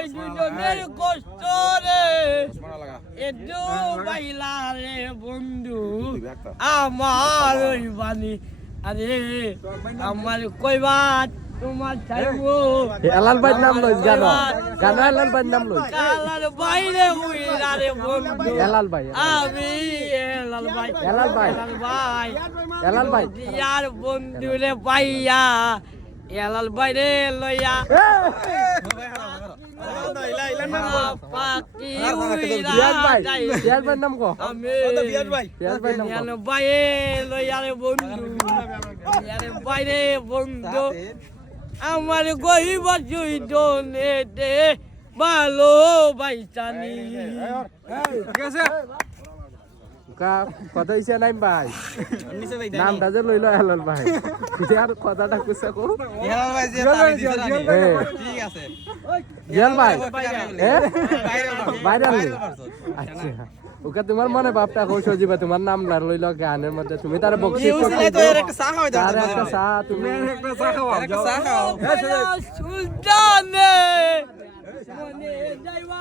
ওই দুজনের কষ্ট রে একটু বাইলা রে বন্ধু আমার ওই বাণী আরে আমার কইবাত তোমার চাইবো হেলাল ভাই নাম লই জানো জানো হেলাল ভাই নাম লই কালার বাইরে উইরা রে বন্ধু হেলাল ভাই আমি হেলাল ভাই হেলাল ভাই হেলাল ভাই হেলাল ভাই ইয়ার বন্ধু রে পাইয়া হেলাল ভাই রে লইয়া পাকি উইরা বিয়ার ভাই যাই বিয়ার ভাই নাম কো আমি বিয়ার ভাই নাম কো হেলাল ভাই লইয়া রে বন্ধু ইয়ারে বাইরে বন্ধু আমার গহিবা জুইদ নেতে ভালো বাইসানি ঠিক আছে কা কথা হইছে নাই ভাই নামটা যে লইলো হেলাল ভাই আর কথাটা কইছে কো হেলাল ভাই যে তালি দিছে ঠিক আছে জেল ভাই বাইরে বাইরে আচ্ছা ওকে তোমার মনে ভাবটা কো সজিবা তোমার নাম লইলো গানের মধ্যে তুমি তার বকশি তো এর একটা চা খাওয়াই দাও তার একটা চা তুমি একটা চা খাওয়াও সুলতানে মনে যাইবা